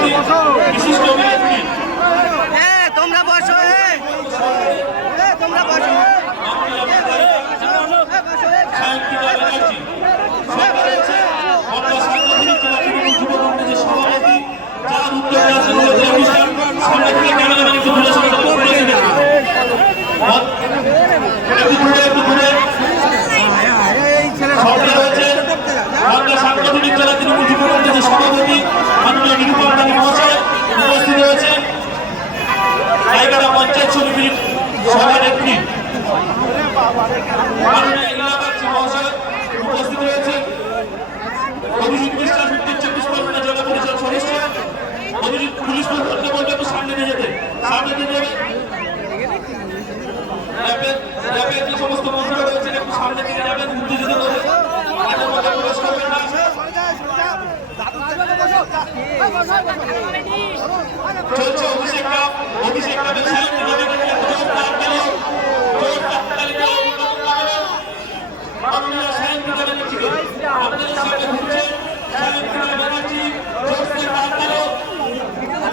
সভাপতি বিশিষ্ট অভিনেত্রী তোমরা বসো, তোমরা বসো। সাহিত্যিকা ব্যানার্জি সঙ্গে রয়েছে অন্য সাংগঠনিক তৃণমূল যুব কংগ্রেসের সভাপতি যার উদ্যোগে আজকের এই অনুষ্ঠান সামনে থেকে ক্যামেরাম্যান একটু দূরে সরে যাবেন, একটু দূরে সঙ্গে রয়েছে অন্য সাংগঠনিক জেলা তৃণমূল যুব কংগ্রেসের সভাপতি মাননীয় নিরূপম রানী মহাশয় উপস্থিত রয়েছে, রায়গড়া পঞ্চায়েত সমিতির সভানেত্রী মাননীয় এলাকার মহাশয় উপস্থিত রয়েছে, অভিজিৎ বিশ্বাস উত্তর 24 পরগনা জেলা পরিষদ সদস্য। অভিজিৎ পুলিশ প্রশাসনকে বলবে একটু সামনে দিয়ে যেতে, সামনে দিয়ে যাবে। র্যাবের যে সমস্ত বন্ধুরা রয়েছেন একটু সামনে দিকে যাবেন, উত্তেজিত করবে, মাঝে মাঝে প্রবেশ করবেন না। চলছে অভিষেক